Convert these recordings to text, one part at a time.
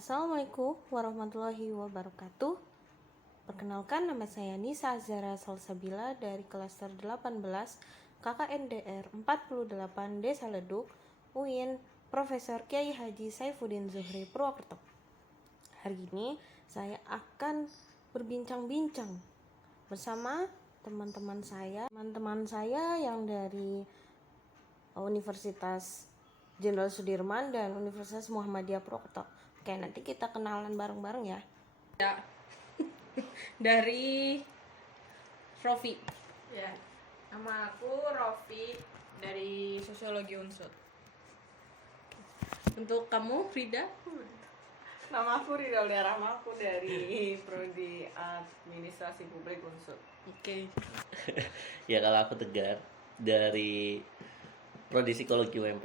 Assalamualaikum warahmatullahi wabarakatuh. Perkenalkan, nama saya Nisa Azhara Salsabila dari klaster 18 KKNDR 48 Desa Leduk, UIN Profesor Kiai Haji Saifuddin Zuhri Purwokerto. Hari ini saya akan berbincang-bincang bersama teman-teman saya yang dari Universitas Jenderal Sudirman dan Universitas Muhammadiyah Purwokerto. Oke, nanti kita kenalan bareng-bareng ya. Dari Rofi. Ya, nama aku Rofi dari Sosiologi Unsud. Untuk kamu, Frida? Nama aku Rida Aulia Rahma, aku dari Prodi Administrasi Publik Unsud. Oke. Ya, kalau aku Tegar dari Prodi Psikologi UMP.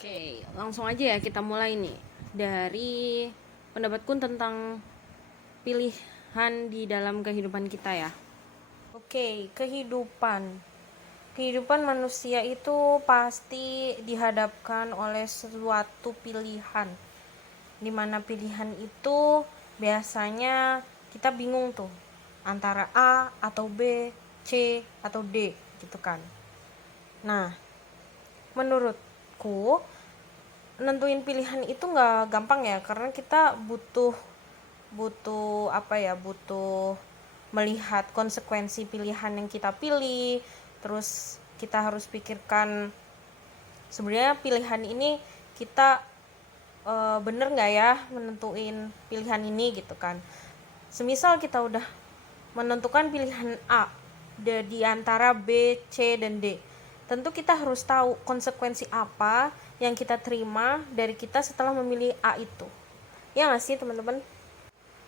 Oke, langsung aja ya kita mulai nih dari pendapatku tentang pilihan di dalam kehidupan kita ya. Oke, kehidupan manusia itu pasti dihadapkan oleh suatu pilihan, dimana pilihan itu biasanya kita bingung tuh antara A atau B, C atau D gitu kan. Nah, menurutku nentuin pilihan itu nggak gampang ya, karena kita butuh melihat konsekuensi pilihan yang kita pilih. Terus kita harus pikirkan sebenarnya pilihan ini kita bener nggak ya menentuin pilihan ini gitu kan. Semisal kita udah menentukan pilihan A di antara B, C, dan D, tentu kita harus tahu konsekuensi apa yang kita terima dari kita setelah memilih A itu. Ya nggak sih teman-teman?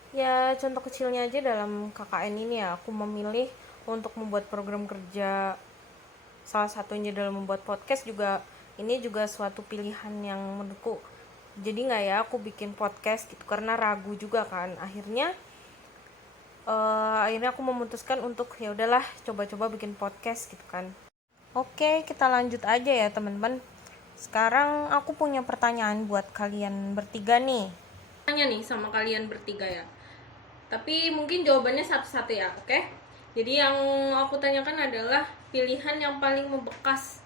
Ya contoh kecilnya aja dalam KKN ini ya, aku memilih untuk membuat program kerja, salah satunya dalam membuat podcast juga. Ini juga suatu pilihan yang menurutku, jadi nggak ya aku bikin podcast gitu, karena ragu juga kan. Akhirnya aku memutuskan untuk ya udahlah coba-coba bikin podcast gitu kan. Oke, kita lanjut aja ya teman-teman. Sekarang aku punya pertanyaan buat kalian bertiga nih. Tanya nih sama kalian bertiga ya. Tapi mungkin jawabannya satu-satu ya, oke? Jadi yang aku tanyakan adalah pilihan yang paling membekas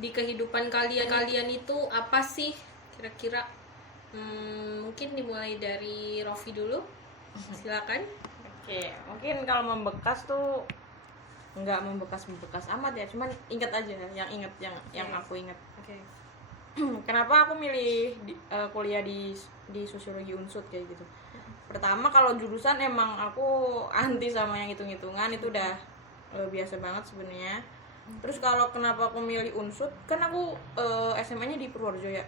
di kehidupan kalian itu apa sih kira-kira? Mungkin dimulai dari Rofi dulu. Silakan. Oke, mungkin kalau membekas tuh nggak membekas amat ya, cuman ingat aja yang aku ingat. Oke. Kenapa aku milih kuliah di Sosiologi Unsud kayak gitu. Pertama, kalau jurusan emang aku anti sama yang hitung-hitungan, itu udah biasa banget sebenarnya. Terus kalau kenapa aku milih Unsud, kan aku SMA-nya di Purworejo ya.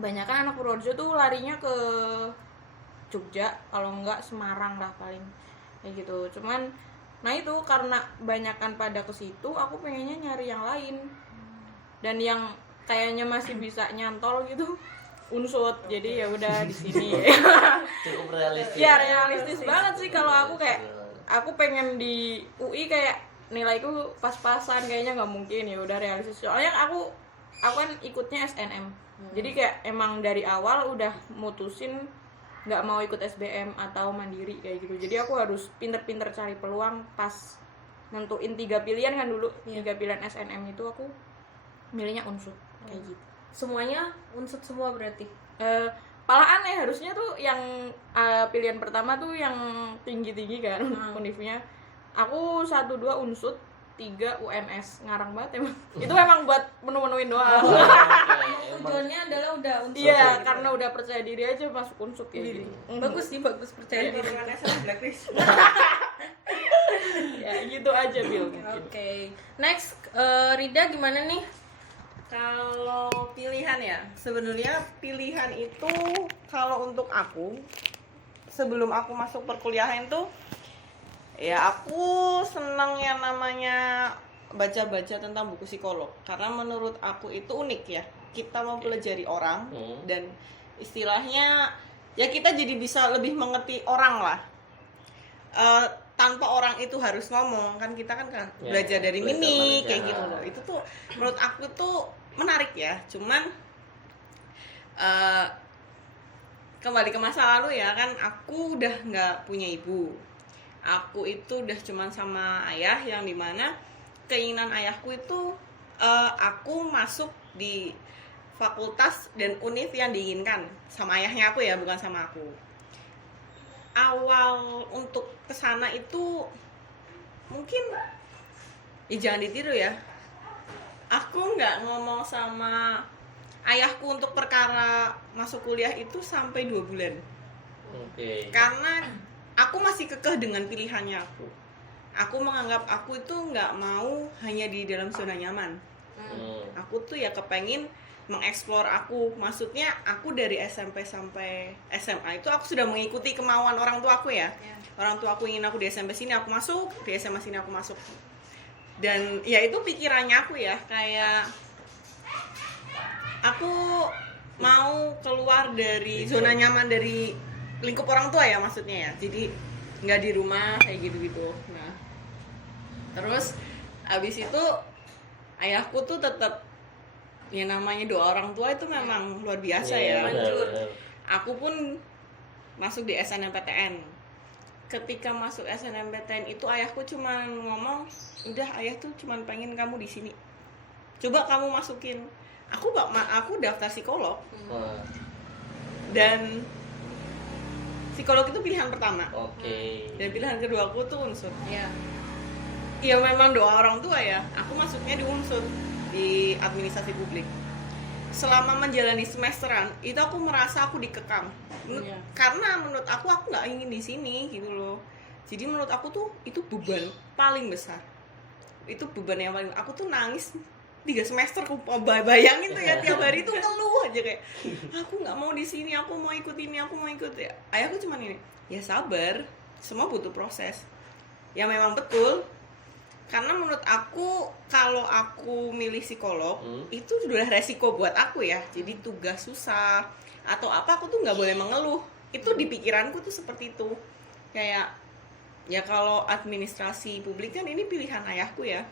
Banyak kan anak Purworejo tuh larinya ke Jogja, kalau enggak Semarang lah paling kayak gitu. Cuman nah itu karena banyakan pada ke situ, aku pengennya nyari yang lain. Dan yang kayaknya masih bisa nyantol gitu Unsud. Jadi ya udah di sini. Cukup realistis. Ya realistis banget sih. Kalau aku pengen di UI kayak nilaiku pas-pasan, kayaknya nggak mungkin. Ya udah realistis. Soalnya aku kan ikutnya SNM. Jadi kayak emang dari awal udah mutusin nggak mau ikut SBM atau mandiri kayak gitu. Jadi aku harus pinter-pinter cari peluang. Pas nentuin 3 pilihan kan dulu, 3 pilihan SNM itu aku milihnya Unsud kayak gitu. Semuanya Unsud semua berarti. Malah aneh, harusnya tuh yang pilihan pertama tuh yang tinggi-tinggi kan Univnya. Aku 1-2 Unsud, 3 UNS. Ngarang banget emang. Itu emang buat menu-menuin doang. Tujuannya adalah udah Unsud. Iya, karena udah percaya diri aja masuk Unsud kayak gitu. Bagus sih, bagus percaya diri. Ya gitu aja Bil. Oke. Next, Rida gimana nih? Kalau pilihan ya, sebenarnya pilihan itu kalau untuk aku, sebelum aku masuk perkuliahan tuh, ya aku senang yang namanya baca-baca tentang buku psikolog. Karena menurut aku itu unik ya, kita mempelajari orang dan istilahnya ya kita jadi bisa lebih mengerti orang lah. Tanpa orang itu harus ngomong, kan kita kan belajar dari mimik kayak gitu loh. Itu tuh menurut aku tuh menarik ya. Cuman kembali ke masa lalu ya kan, aku udah nggak punya ibu. Aku itu udah cuman sama ayah, yang dimana keinginan ayahku itu aku masuk di fakultas dan univ yang diinginkan sama ayahnya aku ya, bukan sama aku. Awal untuk kesana itu mungkin ya jangan ditiru ya, aku nggak ngomong sama ayahku untuk perkara masuk kuliah itu sampai 2 bulan. Oke. Karena aku masih kekeh dengan pilihannya aku. Aku menganggap aku itu nggak mau hanya di dalam zona nyaman. Aku tuh ya kepengen mengeksplor aku. Maksudnya aku dari SMP sampai SMA itu aku sudah mengikuti kemauan orang tua aku ya. Orang tua aku ingin aku di SMP sini aku masuk, di SMA sini aku masuk. Dan ya itu pikirannya aku ya, kayak aku mau keluar dari zona nyaman, dari lingkup orang tua ya maksudnya ya. Jadi nggak di rumah kayak gitu-gitu. Nah, terus abis itu ayahku tuh tetap, ya namanya doa orang tua itu memang luar biasa ya. Aku pun masuk di SNMPTN. Ketika masuk SNMPTN itu ayahku cuma ngomong, udah ayah tuh cuma pengen kamu di sini. Coba kamu masukin. Aku daftar psikolog. Dan psikolog itu pilihan pertama. Oke. Dan pilihan kedua aku tuh unsur. Iya. Ya memang doa orang tua ya. Aku masuknya di unsur, di administrasi publik. Selama menjalani semesteran itu aku merasa aku dikekang. Karena menurut aku nggak ingin di sini gitu loh. Jadi menurut aku tuh itu beban paling besar. Itu beban yang paling, aku tuh nangis 3 semester, aku bayangin tuh ya tiap hari tuh ngeluh aja kayak aku nggak mau di sini, aku mau ikut ini, aku mau ikut ya. Ayahku cuma ini, ya sabar, semua butuh proses. Ya memang betul. Karena menurut aku kalau aku milih psikolog itu sudah resiko buat aku ya. Jadi tugas susah atau apa aku tuh nggak boleh mengeluh. Itu di pikiranku tuh seperti itu. Kayak ya kalau administrasi publik kan ini pilihan ayahku ya.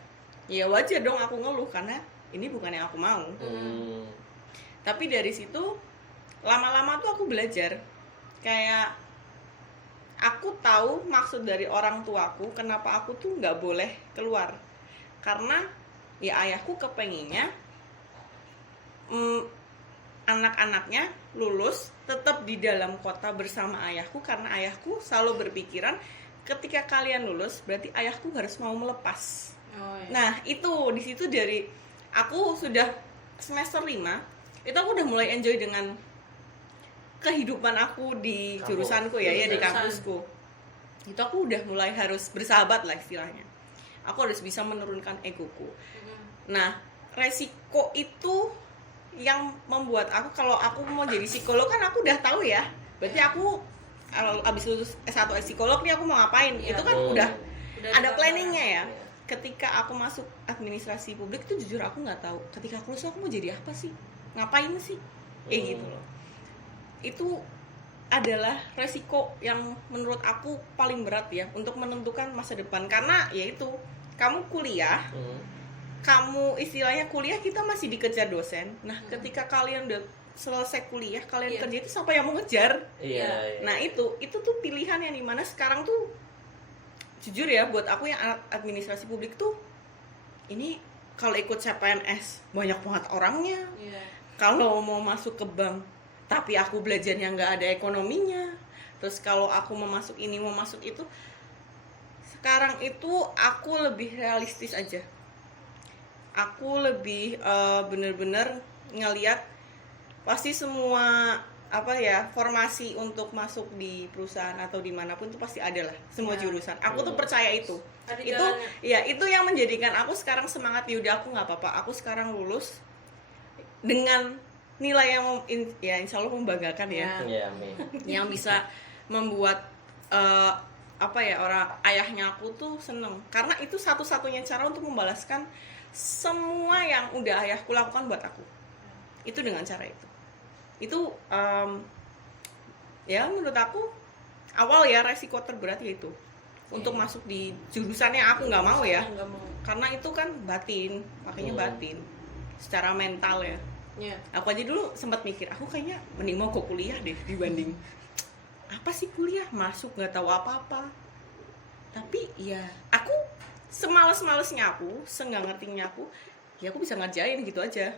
Ya wajar dong aku ngeluh karena ini bukan yang aku mau. Tapi dari situ lama-lama tuh aku belajar. Kayak aku tahu maksud dari orang tuaku kenapa aku tuh nggak boleh keluar. Karena ya ayahku kepenginnya anak-anaknya lulus tetap di dalam kota bersama ayahku, karena ayahku selalu berpikiran ketika kalian lulus berarti ayahku harus mau melepas. Nah itu di situ dari aku sudah semester 5 itu aku udah mulai enjoy dengan kehidupan aku di jurusanku ya di kampusku. Itu aku udah mulai harus bersahabat lah istilahnya. Aku harus bisa menurunkan egoku. Nah resiko itu yang membuat aku, kalau aku mau jadi psikolog kan aku udah tahu ya. Berarti aku abis lulus S1 psikolog nih aku mau ngapain? Itu kan udah ada planningnya ya. Ketika aku masuk administrasi publik tuh jujur aku nggak tahu. Ketika aku lulus aku mau jadi apa sih? Ngapain sih? Kayak gitu loh. Itu adalah resiko yang menurut aku paling berat ya untuk menentukan masa depan. Karena yaitu kamu kuliah, kamu istilahnya kuliah kita masih dikejar dosen. Nah ketika kalian udah selesai kuliah, kalian kerja itu siapa yang mau ngejar? Nah itu tuh pilihan yang dimana sekarang tuh jujur ya buat aku yang administrasi publik tuh ini kalau ikut CPNS banyak banget orangnya. Kalau mau masuk ke bank tapi aku belajarnya nggak ada ekonominya. Terus kalau aku mau masuk ini mau masuk itu, sekarang itu aku lebih realistis aja. Aku lebih bener-bener ngelihat pasti semua formasi untuk masuk di perusahaan atau dimanapun itu pasti ada lah semua jurusan. Aku tuh percaya itu. Itu yang menjadikan aku sekarang semangat. Yaudah aku nggak apa-apa. Aku sekarang lulus dengan nilai yang insya Allah membanggakan ya. Yang bisa membuat orang ayahnya aku tuh seneng. Karena itu satu-satunya cara untuk membalaskan semua yang udah ayahku lakukan buat aku. Itu dengan cara itu. Itu ya menurut aku awal ya resiko terberat yaitu untuk masuk di jurusan yang aku nggak mau ya. Karena itu kan batin, makanya batin secara mental ya. Iya. Aku aja dulu sempat mikir, aku kayaknya mending mau kok kuliah deh dibanding apa sih kuliah, masuk nggak tahu apa-apa. Tapi ya aku semales-malesnya aku, seenggak ngertinya aku, ya aku bisa ngerjain gitu aja.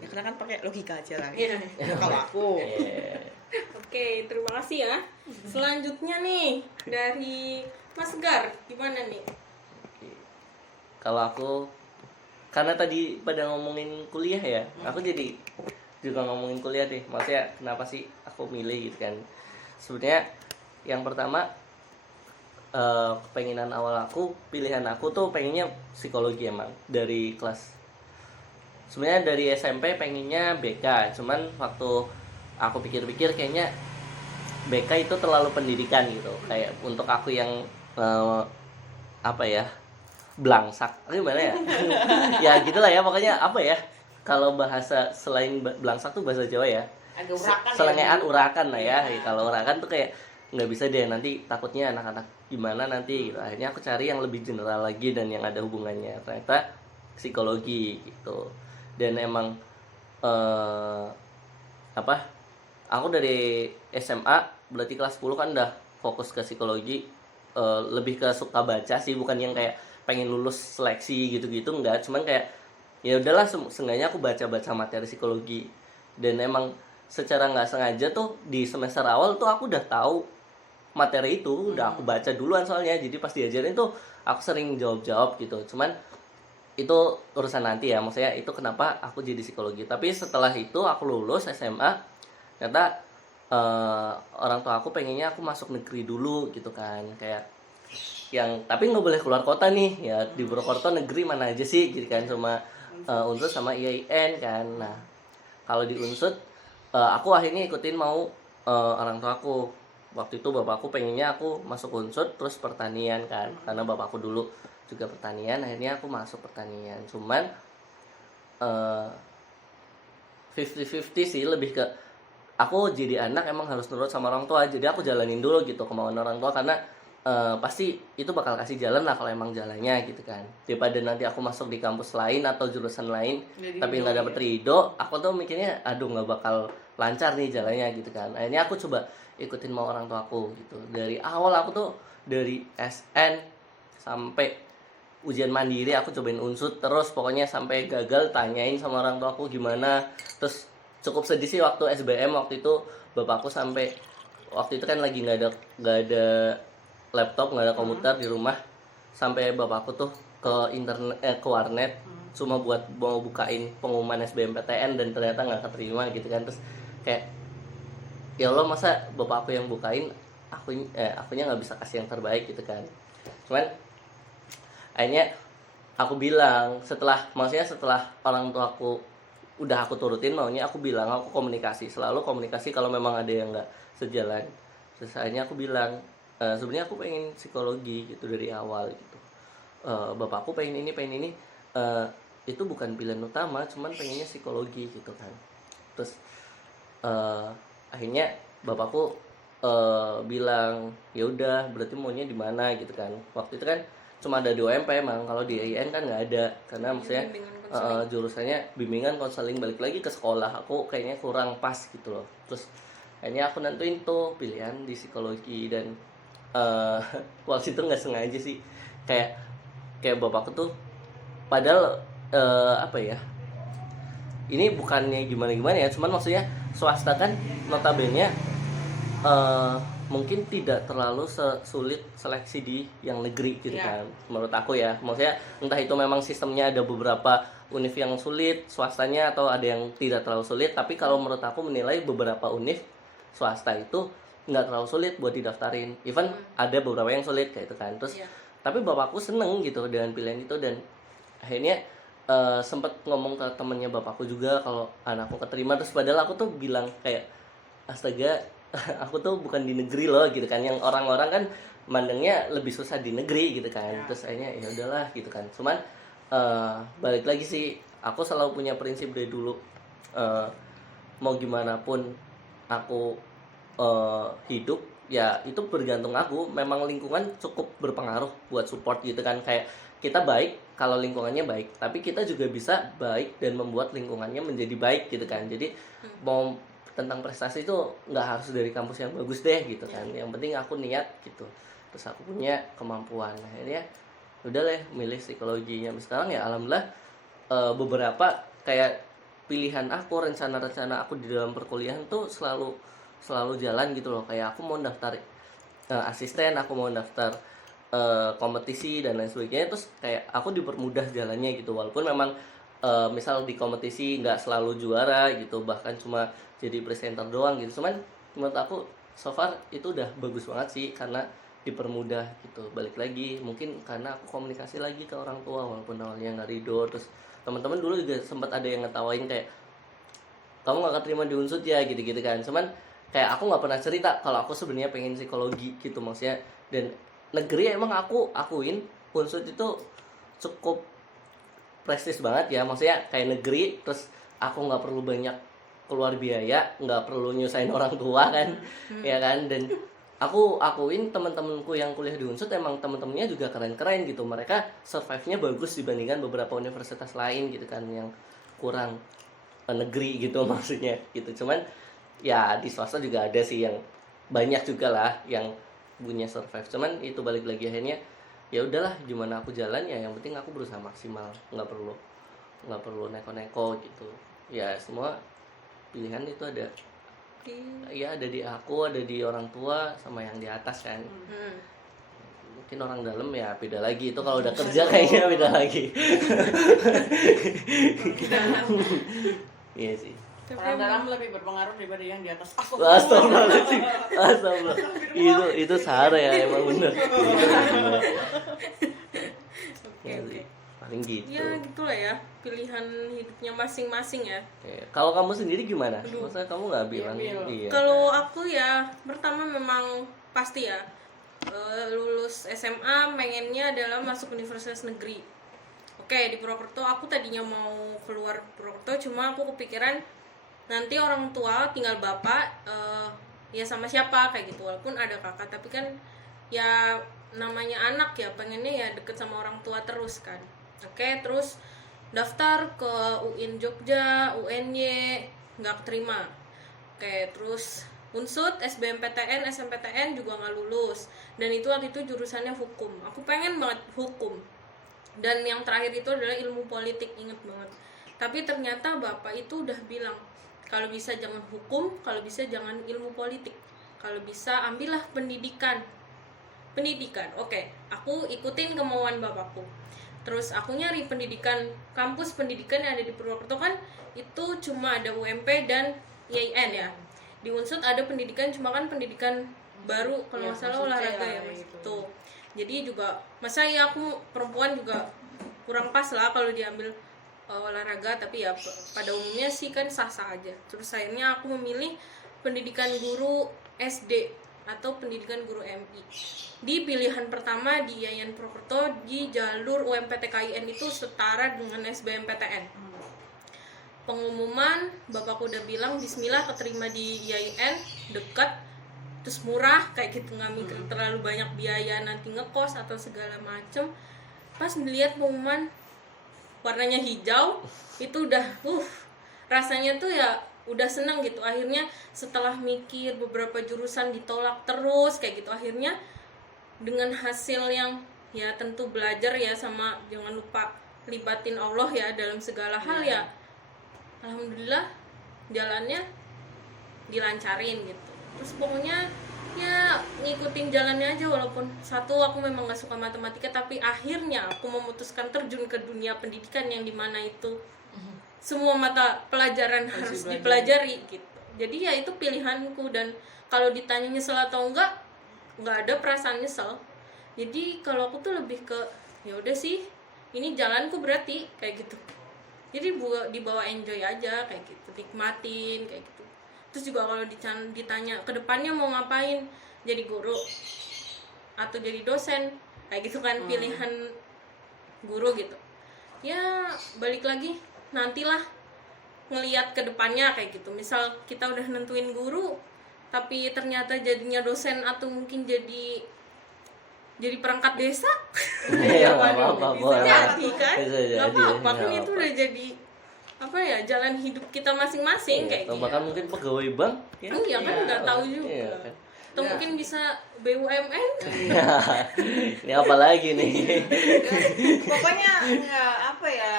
Ya karena kan pakai logika aja lah. Iya. Kalau aku. Oke, terima kasih ya. Selanjutnya nih dari Mas Gar, gimana nih? Kalau aku, karena tadi pada ngomongin kuliah ya, aku jadi juga ngomongin kuliah deh. Maksudnya kenapa sih aku milih gitu kan? Sebenarnya yang pertama, kepenginan awal aku, pilihan aku tuh pengennya psikologi emang dari kelas. Sebenarnya dari SMP pengennya BK, cuman waktu aku pikir-pikir kayaknya BK itu terlalu pendidikan gitu. Kayak untuk aku yang apa ya, belangsak, gimana ya? Ya gitulah ya, pokoknya apa ya? Kalau bahasa selain belangsak tuh bahasa Jawa ya. Agak urakan. Selengean urakan lah ya. Kalau urakan tuh kayak nggak bisa deh, nanti takutnya anak-anak gimana nanti gitu. Akhirnya aku cari yang lebih general lagi dan yang ada hubungannya. Ternyata psikologi gitu. Dan emang apa? Aku dari SMA berarti kelas 10 kan udah fokus ke psikologi, lebih ke suka baca sih, bukan yang kayak pengen lulus seleksi gitu-gitu, enggak, cuman kayak ya udahlah seenggaknya aku baca-baca materi psikologi. Dan emang secara nggak sengaja tuh di semester awal tuh aku udah tahu materi itu, udah aku baca duluan soalnya, jadi pas diajarin tuh aku sering jawab-jawab gitu. Cuman itu urusan nanti ya, maksudnya itu kenapa aku jadi psikologi. Tapi setelah itu aku lulus SMA, ternyata orang tua aku pengennya aku masuk negeri dulu gitu kan, kayak yang tapi nggak boleh keluar kota nih ya. Di Purwokerto negeri mana aja sih gitu kan, cuma Unsur sama IAIN kan. Nah kalau di Unsur aku akhirnya ikutin mau orang tua aku. Waktu itu bapakku pengennya aku masuk Unsur terus pertanian kan, karena bapakku dulu juga pertanian. Akhirnya aku masuk pertanian, cuman 50-50 sih, lebih ke aku jadi anak emang harus nurut sama orang tua, jadi aku jalanin dulu gitu kemauan orang tua, karena pasti itu bakal kasih jalan lah kalau emang jalannya gitu kan. Daripada nanti aku masuk di kampus lain atau jurusan lain Jadi tapi nggak dapet ridho, aku tuh mikirnya aduh nggak bakal lancar nih jalannya gitu kan. Akhirnya aku coba ikutin mau orang tua aku gitu. Dari awal aku tuh dari SN sampai ujian mandiri aku cobain Unsur terus, pokoknya sampai gagal tanyain sama orang tua aku gimana. Terus cukup sedih sih waktu SBM waktu itu, bapakku sampai waktu itu kan lagi nggak ada laptop, nggak ada komputer di rumah, sampai bapakku tuh ke internet ke warnet cuma buat mau bukain pengumuman SBMPTN dan ternyata nggak keterima gitu kan. Terus kayak ya Allah, masa bapak aku yang bukain, akunya nggak bisa kasih yang terbaik gitu kan. Cuman akhirnya aku bilang setelah orang tua aku udah aku turutin maunya, aku bilang aku selalu komunikasi kalau memang ada yang nggak sejalan. Terus akhirnya aku bilang sebenarnya aku pengen psikologi gitu dari awal gitu. Bapakku pengen ini itu bukan pilihan utama, cuman pengennya psikologi gitu kan. Terus akhirnya bapakku bilang ya udah berarti maunya di mana gitu kan. Waktu itu kan cuma ada di UMP emang, kalau di IAIN kan nggak ada, karena maksudnya jurusannya bimbingan konseling, balik lagi ke sekolah, aku kayaknya kurang pas gitu loh. Terus akhirnya aku nentuin tuh pilihan di psikologi. Dan waktu itu nggak sengaja sih, kayak bapakku tuh padahal apa ya, ini bukannya gimana ya, cuman maksudnya swasta kan notabene mungkin tidak terlalu sulit seleksi di yang negeri gitu kan, menurut aku ya. Maksudnya entah itu memang sistemnya ada beberapa univ yang sulit swastanya, atau ada yang tidak terlalu sulit, tapi kalau menurut aku menilai beberapa univ swasta itu nggak terlalu sulit buat didaftarin, even ada beberapa yang sulit kayak itu kan. Terus tapi bapakku seneng gitu dengan pilihan itu, dan akhirnya sempet ngomong ke temennya bapakku juga kalau anakku keterima. Terus padahal aku tuh bilang kayak astaga, aku tuh bukan di negeri loh gitu kan, yang orang-orang kan mandangnya lebih susah di negeri gitu kan. Terus akhirnya ya udahlah gitu kan. Cuman balik lagi sih, aku selalu punya prinsip dari dulu, mau gimana pun aku hidup ya itu bergantung aku, memang lingkungan cukup berpengaruh buat support gitu kan. Kayak kita baik kalau lingkungannya baik, tapi kita juga bisa baik dan membuat lingkungannya menjadi baik gitu kan. Jadi mau tentang prestasi itu nggak harus dari kampus yang bagus deh gitu kan, yang penting aku niat gitu, terus aku punya kemampuan. Nah akhirnya udah deh milih psikologinya. Sekarang ya alhamdulillah beberapa kayak pilihan aku, rencana-rencana aku di dalam perkuliahan tuh selalu jalan gitu loh. Kayak aku mau daftar asisten, aku mau daftar kompetisi dan lain sebagainya, terus kayak aku dipermudah jalannya gitu. Walaupun memang misal di kompetisi nggak selalu juara gitu, bahkan cuma jadi presenter doang gitu, cuman menurut aku so far itu udah bagus banget sih, karena dipermudah gitu. Balik lagi mungkin karena aku komunikasi lagi ke orang tua, walaupun awalnya nggak ridho. Terus teman-teman dulu juga sempat ada yang ngetawain kayak kamu nggak keterima di Unsud ya gitu-gitu kan, cuman kayak aku nggak pernah cerita kalau aku sebenarnya pengen psikologi gitu maksudnya. Dan negeri emang aku akuin Unsud itu cukup prestis banget ya, maksudnya kayak negeri, terus aku nggak perlu banyak keluar biaya, nggak perlu nyusahin orang tua kan, ya kan. Dan aku akuin teman-temanku yang kuliah di Unsud emang teman-temannya juga keren-keren gitu, mereka survive-nya bagus dibandingkan beberapa universitas lain gitu kan yang kurang negeri gitu maksudnya gitu. Cuman ya di swasta juga ada sih yang banyak juga lah yang punya survive, cuman itu balik lagi akhirnya ya udahlah gimana aku jalan ya, yang penting aku berusaha maksimal, nggak perlu neko-neko gitu ya. Semua pilihan itu ada ya, ada di aku, ada di orang tua, sama yang di atas kan. Mungkin orang dalam ya beda lagi, itu kalau udah kerja kayaknya beda lagi. Iya sih. Orang dalam lebih berpengaruh daripada yang di atas. Astagfirullahaladzim. Itu salah ya, emang bener. Oke. Paling gitu. Ya gitulah ya, pilihan hidupnya masing-masing ya. Kalau kamu sendiri gimana? Maksudnya kamu nggak bilang? Iya. Kalau aku ya pertama memang pasti ya, lulus SMA pengennya adalah masuk universitas negeri. Oke, di Purwokerto aku tadinya mau keluar Purwokerto, cuma aku kepikiran nanti orang tua tinggal bapak, ya sama siapa kayak gitu. Walaupun ada kakak, tapi kan ya namanya anak ya pengennya ya deket sama orang tua terus kan. Oke, terus daftar ke UIN Jogja, UNY, nggak keterima. Oke, terus Unsud, SBMPTN, SMPTN juga nggak lulus. Dan itu waktu itu jurusannya hukum. Aku pengen banget hukum. Dan yang terakhir itu adalah ilmu politik, inget banget. Tapi ternyata bapak itu udah bilang, kalau bisa jangan hukum, kalau bisa jangan ilmu politik. Kalau bisa ambillah pendidikan. Oke, aku ikutin kemauan bapakku. Terus aku nyari pendidikan, kampus pendidikan yang ada di Purwokerto kan itu cuma ada UMP dan IAIN ya. Di Unsud ada pendidikan, cuma kan pendidikan baru kalau nggak salah olahraga ya mas. Tuh. Jadi juga masa ya aku perempuan juga kurang pas lah kalau diambil olahraga, tapi ya pada umumnya sih kan sah-sah aja. Terus akhirnya aku memilih pendidikan guru SD atau pendidikan guru MI. Di pilihan pertama di IAIN Purwokerto di jalur UMPTKIN itu setara dengan SBMPTN. Pengumuman bapakku udah bilang bismillah keterima di IAIN, dekat, terus murah kayak gitu, nggak mikir terlalu banyak biaya nanti ngekos atau segala macem. Pas melihat pengumuman warnanya hijau itu udah rasanya tuh ya udah seneng gitu. Akhirnya setelah mikir beberapa jurusan ditolak terus kayak gitu, akhirnya dengan hasil yang ya tentu belajar ya, sama jangan lupa libatin Allah ya dalam segala hal ya. Alhamdulillah jalannya dilancarin gitu. Terus pokoknya ya ngikutin jalannya aja, walaupun satu aku memang gak suka matematika, tapi akhirnya aku memutuskan terjun ke dunia pendidikan yang dimana itu semua mata pelajaran harus dipelajari gitu. Jadi ya itu pilihanku, dan kalau ditanya nyesel atau enggak ada perasaan nyesel. Jadi kalau aku tuh lebih ke ya udah sih ini jalanku berarti kayak gitu. Jadi dibawa enjoy aja kayak gitu, nikmatin kayak gitu. Terus juga kalau ditanya ke depannya mau ngapain, jadi guru atau jadi dosen kayak gitu kan, pilihan guru gitu. Ya balik lagi nantilah ngelihat ke depannya kayak gitu. Misal kita udah nentuin guru, tapi ternyata jadinya dosen atau mungkin jadi perangkat desa. Iya, nggak apa-apa, boleh. Jadi kan Bisa jadi, nggak apa-apa kan nggak itu apa. udah jadi apa ya, jalan hidup kita masing-masing Iya, kayak atau gitu. bahkan mungkin pegawai bank ya. Iya kan nggak tahu juga. Iya, kan. Atau mungkin bisa BUMN. Ini apa lagi nih? Pokoknya nggak apa ya,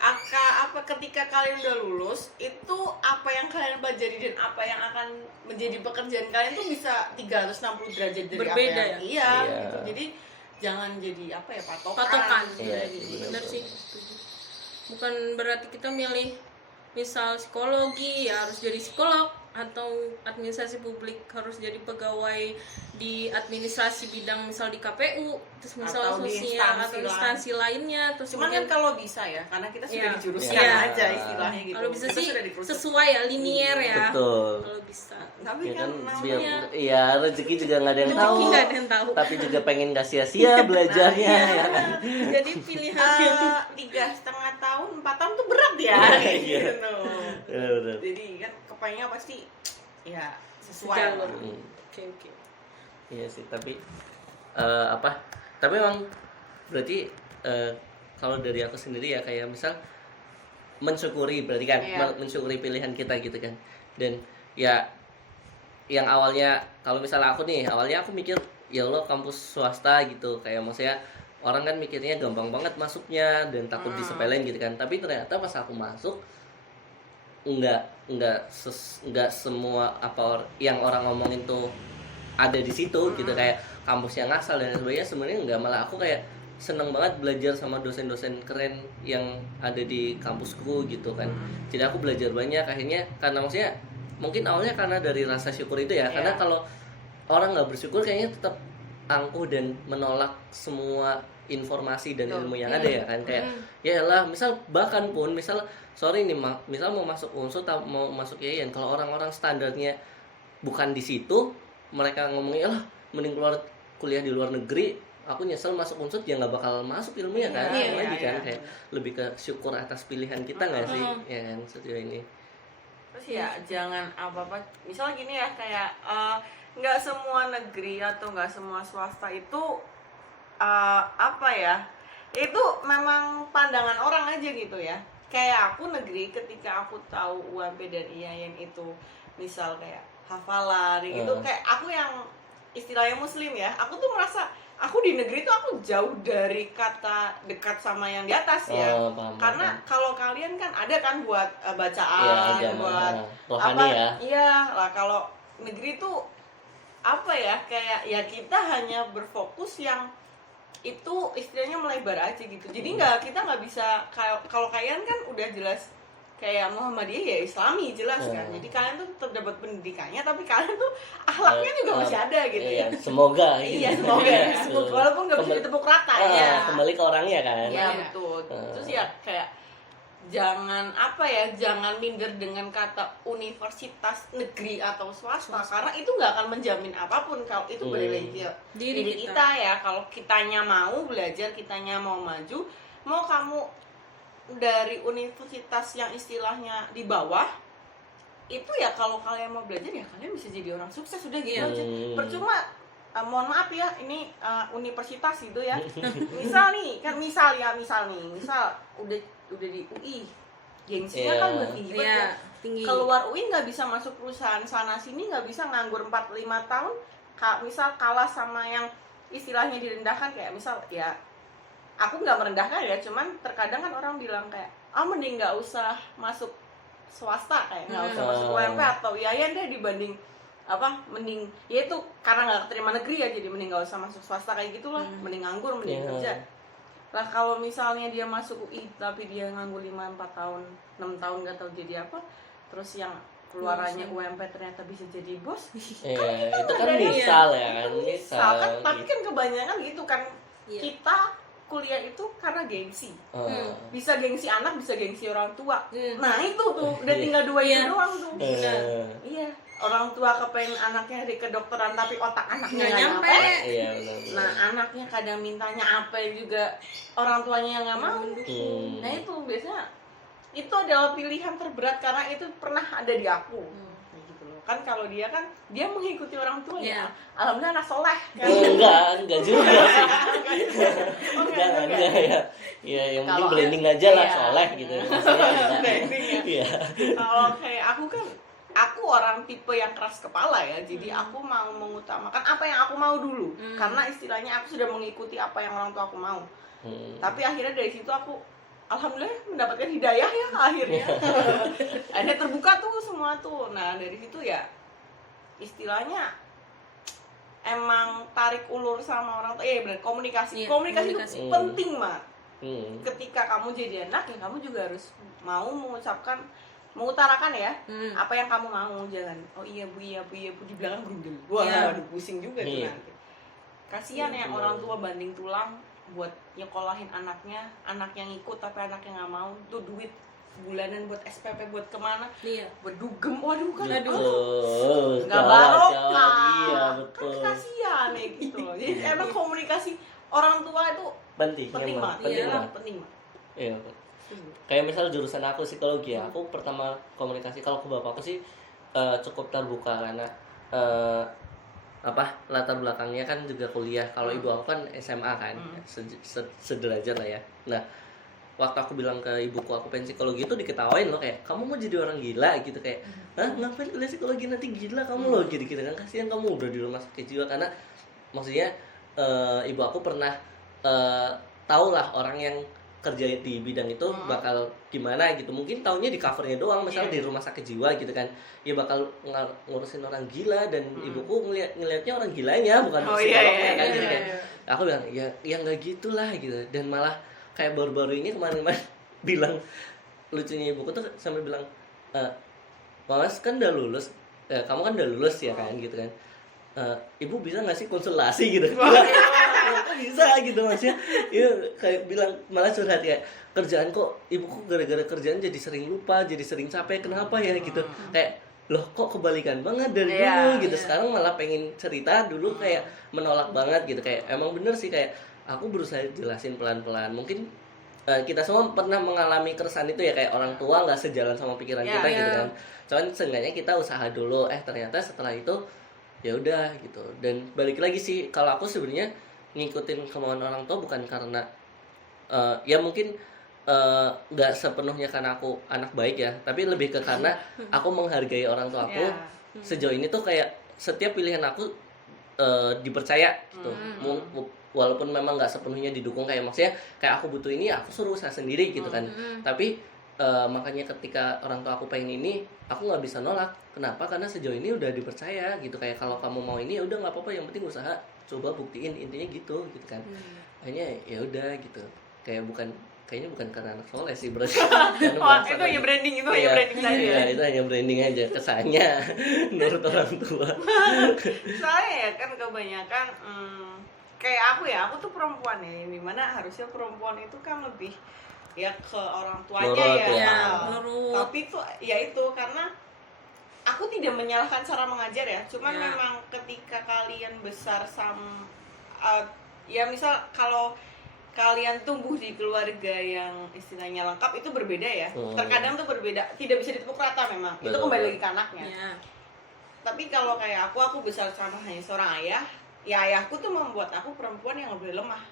apa ketika kalian udah lulus itu apa yang kalian pelajari dan apa yang akan menjadi pekerjaan kalian tuh bisa 360 derajat dari Berbeda apa yang ya? iya Iya. gitu. Jadi jangan jadi apa ya, patokan. Patokan. Iya, Bener sih, setuju. Bukan berarti kita milih misal psikologi ya harus jadi psikolog, atau administrasi publik harus jadi pegawai di administrasi bidang misal di KPU, terus misal Atau di sosial instansi atau instansi lainnya, terus Cuman kan kemudian kalau bisa ya, karena kita sudah Iya. dijuruskan Iya. aja istilahnya gitu. kalau bisa Kita sih sudah diproses. sesuai ya, linier ya. Betul. Kalau bisa. Tapi Ya kan kan namanya biar iya rezeki juga nggak ada yang Rezeki tahu. nggak ada yang tahu. Tapi juga pengen nggak sia-sia belajarnya ya kan. Jadi pilihan 3,5 tahun, 4 tahun tuh berat ya. Iya. Gitu. Bener-bener. Jadi kan kepengennya pasti ya sesuai. Sejalur. lah. Oke. Iya sih, tapi apa? Tapi memang berarti kalau dari aku sendiri ya kayak misal mensyukuri berarti kan Iya. mensyukuri pilihan kita gitu kan. Dan ya yang awalnya kalau misalnya aku nih, awalnya aku mikir ya Allah kampus swasta gitu, kayak maksudnya orang kan mikirnya gampang banget masuknya dan takut disepelein gitu kan. Tapi ternyata pas aku masuk enggak semua yang orang ngomongin tuh ada di situ gitu, kayak kampus yang ngasal dan sebagainya. Sebenarnya enggak, malah aku kayak seneng banget belajar sama dosen-dosen keren yang ada di kampusku gitu kan. Jadi aku belajar banyak akhirnya, karena maksudnya mungkin awalnya karena dari rasa syukur itu ya. Karena kalau orang nggak bersyukur kayaknya tetap angkuh dan menolak semua informasi dan ilmu yang ada ya kan. Kayak ya lah, misal bahkan pun misal sorry nih misal mau masuk unsur atau mau masuk IAIN, kalau orang-orang standarnya bukan di situ, mereka ngomongnya lah mending keluar kuliah di luar negeri, aku nyesel masuk unsur ya nggak bakal masuk ilmunya kan. Iya, Sama lagi iya, kan iya. kayak lebih ke syukur atas pilihan kita nggak sih ya kan sejauh ini. Terus ya jangan apa-apa, misalnya gini ya, kayak nggak semua negeri atau nggak semua swasta itu apa ya, itu memang pandangan orang aja gitu ya. Kayak aku negeri, ketika aku tahu UMP dan IAIN itu misal kayak hafalan gitu, kayak aku yang istilahnya muslim ya, aku tuh merasa aku di negeri tuh aku jauh dari kata dekat sama yang di atas ya. Paham, Karena paham. kalau kalian kan ada kan buat Iya, bacaan, agama, buat rohani ya. Iya lah, kalau negeri tuh apa ya, kayak ya kita hanya berfokus yang itu istilahnya melebar aja gitu. Jadi kita nggak bisa, kalau kalian kan udah jelas kayak Muhammadiyah ya Islami jelas kan. Jadi kalian tuh terdapat pendidikannya, tapi kalian tuh akhlaknya juga masih ada gitu Iya, ya. semoga Iya semoga ya. Betul. Walaupun nggak bisa Kembali- ditepuk rata ya. Kembali ke orangnya kan. Iya betul. Terus ya kayak jangan apa ya, jangan minder dengan kata universitas negeri atau swasta, karena itu nggak akan menjamin apapun. Kalau itu balik lagi ke Diri diri kita. kita ya. Kalau kitanya mau belajar, kitanya mau maju, mau kamu dari universitas yang istilahnya di bawah itu ya, kalau kalian mau belajar ya kalian bisa jadi orang sukses, udah gitu aja. Percuma mohon maaf ya, ini universitas gitu ya. Misal nih kan, misal udah di UI, gengsinya kan udah tinggi banget ya. Tinggi. Keluar UI nggak bisa masuk perusahaan sana sini, nggak bisa nganggur 4-5 tahun, misal kalah sama yang istilahnya direndahkan. Kayak misal ya, aku nggak merendahkan ya, cuman terkadang kan orang bilang kayak mending nggak usah masuk swasta, kayak nggak usah masuk UMP atau IAIN deh dibanding mending ya itu karena nggak keterima negeri ya, jadi mending nggak usah masuk swasta kayak gitulah, mending nganggur, mending kerja lah. Kalau misalnya dia masuk UI tapi dia nganggur 5-4 tahun 6 tahun nggak tahu jadi apa, terus yang keluarannya UMP ternyata bisa jadi bos, Iya, itu kan ada misal ya kan, misal kan. Tapi gitu. kan kebanyakan gitu kan, Iya. kita kuliah itu karena gengsi, Oh. bisa gengsi anak, bisa gengsi orang tua. Nah itu tuh udah Iya. tinggal dua itu doang tuh. Iya, orang tua kepengen anaknya di kedokteran tapi otak anaknya Nggak nggak nyampe. nyampe. Iya benar. Nah anaknya kadang mintanya apa juga orang tuanya yang nggak mau. Nah itu biasanya itu adalah pilihan terberat, karena itu pernah ada di aku. Kayak gitu loh. kan kalau dia kan dia mengikuti orang tua Iya. ya. Alhamdulillah anak soleh kan. Enggak juga sih. Oh, Jangan enggak. ya. Ya yang penting Kalau- blending aja lah iya. soleh gitu. Maksudnya enggak. Blending ya. Iya. Kalau kayak aku kan, aku orang tipe yang keras kepala ya, jadi aku mau mengutamakan apa yang aku mau dulu, karena istilahnya aku sudah mengikuti apa yang orang tua aku mau. Tapi akhirnya dari situ aku alhamdulillah mendapatkan hidayah ya akhirnya. Akhirnya terbuka tuh semua tuh. Nah dari situ ya istilahnya emang tarik ulur sama orang tua. Benar, komunikasi. Iya, Komunikasi komunikasi. itu penting, Mak. Hmm. Ketika kamu jadi anak ya kamu juga harus mau mengutarakan ya apa yang kamu mau. Jangan oh iya bu di belakang grundel. Wah, Iya. aduh, pusing juga tuh Iya. nanti. Kasihan yang orang tua banding tulang buat nyekolahin anaknya ngikut tapi anaknya nggak mau. Tuh duit bulanan buat SPP buat kemana, Iya. buat dugem, waduh kan Betul. nggak Gawat, barokah. gawat. Iya, Kan betul. kasihan ya gitu loh. Jadi emang komunikasi orang tua itu Penting penting emang. banget. Penting Iya. banget. Penting banget. Iya. Kayak misal jurusan aku psikologi ya, aku pertama komunikasi kalau ke bapakku sih cukup terbuka karena latar belakangnya kan juga kuliah. Kalau ibu aku kan SMA kan, sederajat lah ya. Nah, waktu aku bilang ke ibuku aku pengen psikologi itu diketawain loh, kayak kamu mau jadi orang gila gitu, kayak hah ngapain kuliah psikologi, nanti gila kamu loh gitu kan, kasihan kamu udah di rumah sakit jiwa. Karena maksudnya ibu aku pernah tahu lah orang yang kerja di bidang itu bakal gimana gitu. Mungkin taunya di covernya doang, misalnya di rumah sakit jiwa gitu kan, ya bakal ngurusin orang gila, dan ibuku ngelihatnya orang gilanya bukan psikolognya kan. Jadi kayak aku bilang ya nggak gitulah gitu. Dan malah kayak baru-baru ini kemarin bilang, lucunya ibuku tuh sampai bilang, Mas kan udah lulus, kamu kan udah lulus ya kan gitu kan, ibu bisa nggak sih konsultasi gitu. Kok bisa gitu maksudnya. Iya, kayak bilang malah curhat ya, kerjaan kok ibuku gara-gara kerjaan jadi sering lupa, jadi sering capek, kenapa ya gitu. Kayak loh kok kebalikan banget dari dulu gitu. Sekarang malah pengen cerita, dulu kayak menolak banget gitu. Kayak emang bener sih, kayak aku berusaha jelasin pelan-pelan. Mungkin kita semua pernah mengalami keresahan itu ya, kayak orang tua nggak sejalan sama pikiran kita gitu kan. Cuman seenggaknya kita usaha dulu, ternyata setelah itu ya udah gitu. Dan balik lagi sih, kalau aku sebenarnya ngikutin kemauan orang tua bukan karena ya mungkin nggak sepenuhnya karena aku anak baik ya, tapi lebih ke karena aku menghargai orang tua aku. Sejauh ini tuh kayak setiap pilihan aku dipercaya gitu. Walaupun memang nggak sepenuhnya didukung, kayak maksudnya kayak aku butuh ini aku suruh usaha sendiri gitu kan. Tapi makanya ketika orang tua aku pengen ini, aku nggak bisa nolak. Kenapa? Karena sejauh ini udah dipercaya gitu. Kayak kalau kamu mau ini ya udah nggak apa-apa, yang penting usaha, coba buktiin, intinya gitu kan. Akhirnya ya udah gitu. Kayaknya bukan karena anak soleh sih berarti. Itu hanya branding, itu hanya branding saja. Iya, itu hanya branding aja kesannya menurut orang tua. Soalnya ya kan kebanyakan kayak aku tuh perempuan ya, dimana harusnya perempuan itu kan lebih ya ke orang tuanya Nurut ya. ya. Nurut. Tapi tuh ya itu karena aku tidak menyalahkan cara mengajar ya, cuman memang ketika kalian besar ya misal kalau kalian tumbuh di keluarga yang istilahnya lengkap, itu berbeda ya. Terkadang tuh berbeda, tidak bisa ditepuk rata memang. Itu kembali lagi ke anaknya. Tapi kalau kayak aku besar sama hanya seorang ayah, ya ayahku tuh membuat aku perempuan yang nggak boleh lemah,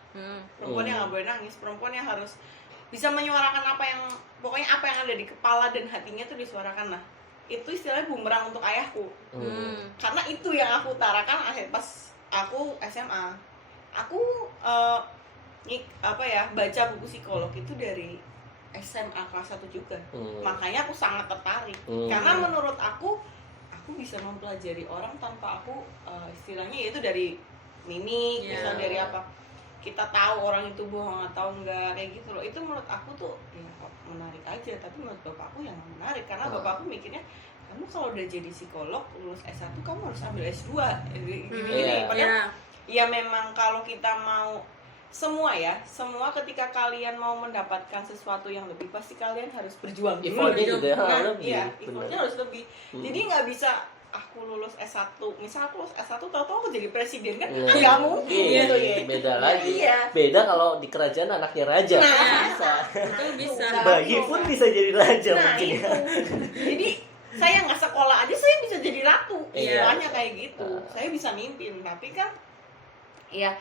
perempuan yang nggak boleh nangis, perempuan yang harus bisa menyuarakan pokoknya apa yang ada di kepala dan hatinya tuh disuarakan. Nah itu istilahnya bumerang untuk ayahku. Karena itu yang aku utarakan pas aku SMA. Aku baca buku psikolog itu dari SMA kelas 1 juga. Makanya aku sangat tertarik. Karena menurut aku bisa mempelajari orang tanpa aku istilahnya itu dari mimik, misal dari apa. Kita tahu orang itu bohong atau enggak, kayak gitu loh. Itu menurut aku tuh ya, menarik aja. Tapi menurut bapakku yang menarik, karena bapakku mikirnya kamu kalau udah jadi psikolog lulus S1 kamu harus ambil S2 gini. Padahal ya memang kalau kita mau semua ketika kalian mau mendapatkan sesuatu yang lebih, pasti kalian harus berjuang dulu. Effortnya juga effortnya harus lebih. Jadi nggak bisa aku lulus S1, misal aku lulus S1 tahu-tahu aku jadi presiden kan? Nggak mungkin gitu ya. Beda lagi. Beda kalau di kerajaan anaknya raja. Bisa. Bagi pun bisa jadi raja Nah mungkin. itu. Jadi saya nggak sekolah aja saya bisa jadi ratu istilahnya kayak gitu. Saya bisa mimpin, tapi kan ya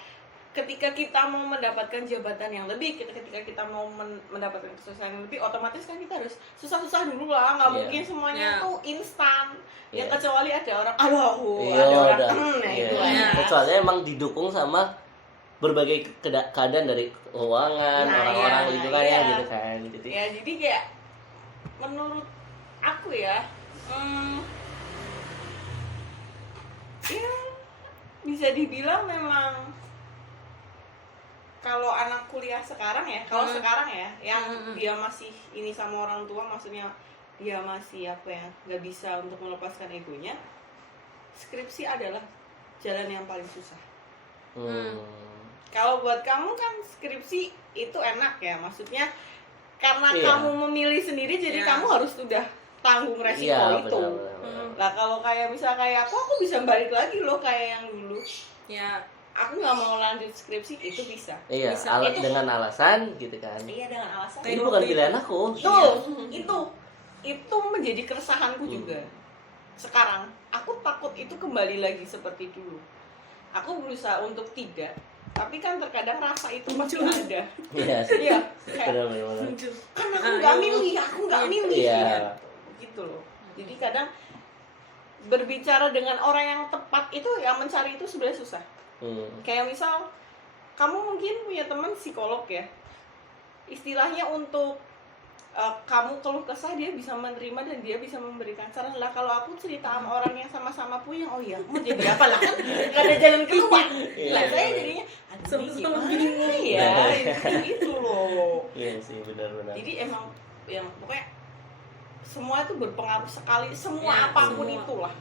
ketika kita mau mendapatkan jabatan yang lebih, ketika kita mau mendapatkan kesuksesan yang lebih, otomatis kan kita harus susah-susah dulu lah, nggak mungkin semuanya tuh instan. Ya kecuali ada orang, ada orang, itu lah. Kecuali emang didukung sama berbagai keadaan dari keuangan, orang-orang lingkungannya gitu kan. Jadi kayak menurut aku ya, ya bisa dibilang memang kalau anak kuliah sekarang ya, sekarang ya, yang dia masih ini sama orang tua, maksudnya dia masih nggak bisa untuk melepaskan egonya, skripsi adalah jalan yang paling susah. Kalau buat kamu kan skripsi itu enak ya, maksudnya karena kamu memilih sendiri, jadi kamu harus udah tanggung resiko itu. Lah kalau kayak misal kayak aku bisa balik lagi loh kayak yang dulu. Ya, aku nggak mau lanjut skripsi, itu bisa. Iya, bisa. Dengan alasan gitu kan. Iya, dengan alasan. Ini bukan pilihan aku. Itu menjadi keresahanku juga. Sekarang aku takut itu kembali lagi seperti dulu. Aku berusaha untuk tidak, tapi kan terkadang rasa itu masih ada. Iya sih. Iya. Benar-benar. Kan aku nggak milih. Iya. Gitu loh. Jadi kadang berbicara dengan orang yang tepat itu, yang mencari itu sebenarnya susah. Kayak misal kamu mungkin punya teman psikolog ya, istilahnya untuk kamu keluh kesah dia bisa menerima dan dia bisa memberikan saran. Lah kalau aku cerita sama orang yang sama-sama punya, mau jadi apa lah, kan nggak ada jalan keluar. Lah saya jadinya sama-sama bingung ya, gitu loh. Iya sih, benar-benar. Jadi emang yang pokoknya semua itu berpengaruh sekali, apapun itulah.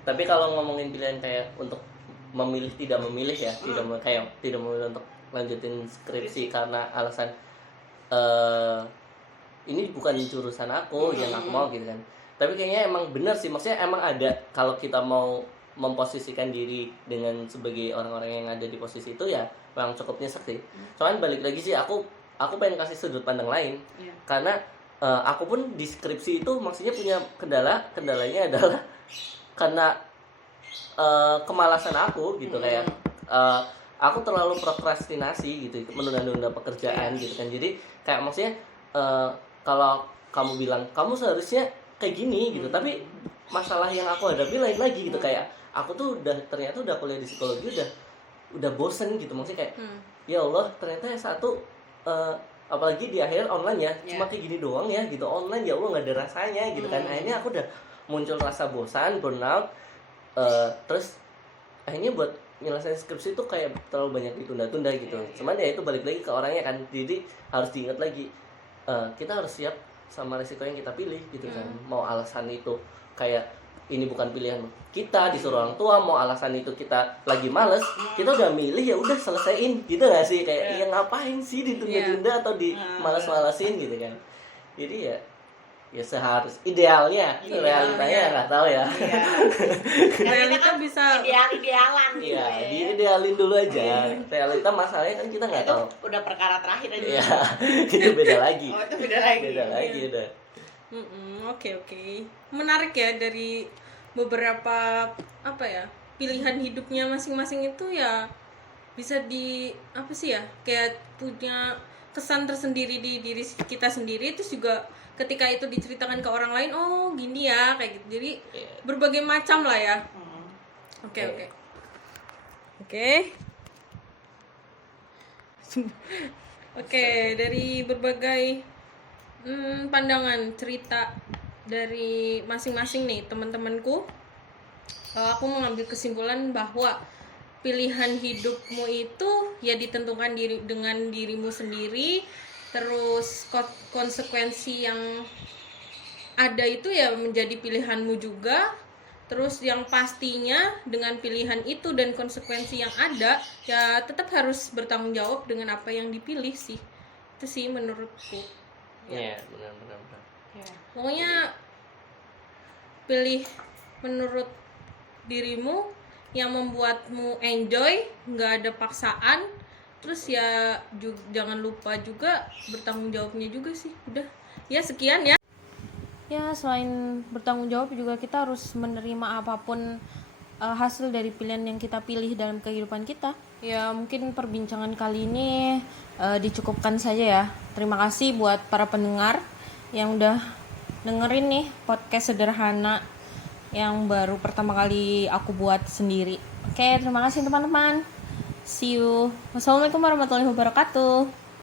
Tapi kalau ngomongin pilihan kayak untuk memilih tidak memilih ya, tidak memilih untuk lanjutin skripsi karena alasan ini bukan jurusan aku yang aku mau gitu kan. Tapi kayaknya emang benar sih, maksudnya emang ada, kalau kita mau memposisikan diri dengan sebagai orang-orang yang ada di posisi itu ya memang cukup nyesek sih. Cuman balik lagi sih, aku pengen kasih sudut pandang lain. Karena aku pun di skripsi itu maksudnya punya kendalanya adalah karena kemalasan aku gitu, kayak aku terlalu prokrastinasi gitu, menunda-nunda pekerjaan gitu kan. Jadi kayak maksudnya kalau kamu bilang kamu seharusnya kayak gini gitu, tapi masalah yang aku hadapi lain lagi gitu. Kayak aku tuh ternyata udah kuliah di psikologi udah bosen gitu, maksudnya kayak ya Allah, ternyata S1 apalagi di akhir online ya, cuma kayak gini doang ya gitu, online ya Allah nggak ada rasanya gitu kan. Akhirnya aku udah muncul rasa bosan, burnout, terus akhirnya buat nyelesain skripsi itu kayak terlalu banyak ditunda-tunda gitu. Cuman ya itu balik lagi ke orangnya kan, jadi harus diingat lagi, kita harus siap sama risiko yang kita pilih gitu kan. Mau alasan itu kayak ini bukan pilihan kita, disuruh orang tua, mau alasan itu kita lagi males, kita udah milih ya udah selesaiin gitu gak sih, kayak ya ngapain sih ditunda-tunda atau di males-malesin gitu kan. Jadi ya seharus idealnya, realitanya nggak tahu ya. Realita bisa idealan gitu ya. Idealin dulu aja. Realita masalahnya kan kita nggak tahu. Udah perkara terakhir aja. Iya, itu beda lagi. Oh, itu beda lagi udah. Oke. Menarik ya, dari beberapa pilihan hidupnya masing-masing itu ya bisa kayak punya kesan tersendiri di diri kita sendiri, terus juga ketika itu diceritakan ke orang lain, oh gini ya kayak gitu. Jadi berbagai macam lah ya. Oke, dari berbagai pandangan cerita dari masing-masing nih teman-temanku, aku mengambil kesimpulan bahwa pilihan hidupmu itu ya ditentukan dengan dirimu sendiri, terus konsekuensi yang ada itu ya menjadi pilihanmu juga. Terus yang pastinya dengan pilihan itu dan konsekuensi yang ada ya tetap harus bertanggung jawab dengan apa yang dipilih sih. Itu sih menurutku. Iya, benar. Pokoknya pilih menurut dirimu yang membuatmu enjoy, nggak ada paksaan. Terus ya jangan lupa juga bertanggung jawabnya juga sih. Udah ya, sekian ya. ya selain bertanggung jawab juga kita harus menerima apapun hasil dari pilihan yang kita pilih dalam kehidupan kita. Ya mungkin perbincangan kali ini dicukupkan saja ya. Terima kasih buat para pendengar yang udah dengerin nih podcast sederhana yang baru pertama kali aku buat sendiri. Oke, terima kasih teman-teman. See you. Wassalamualaikum warahmatullahi wabarakatuh.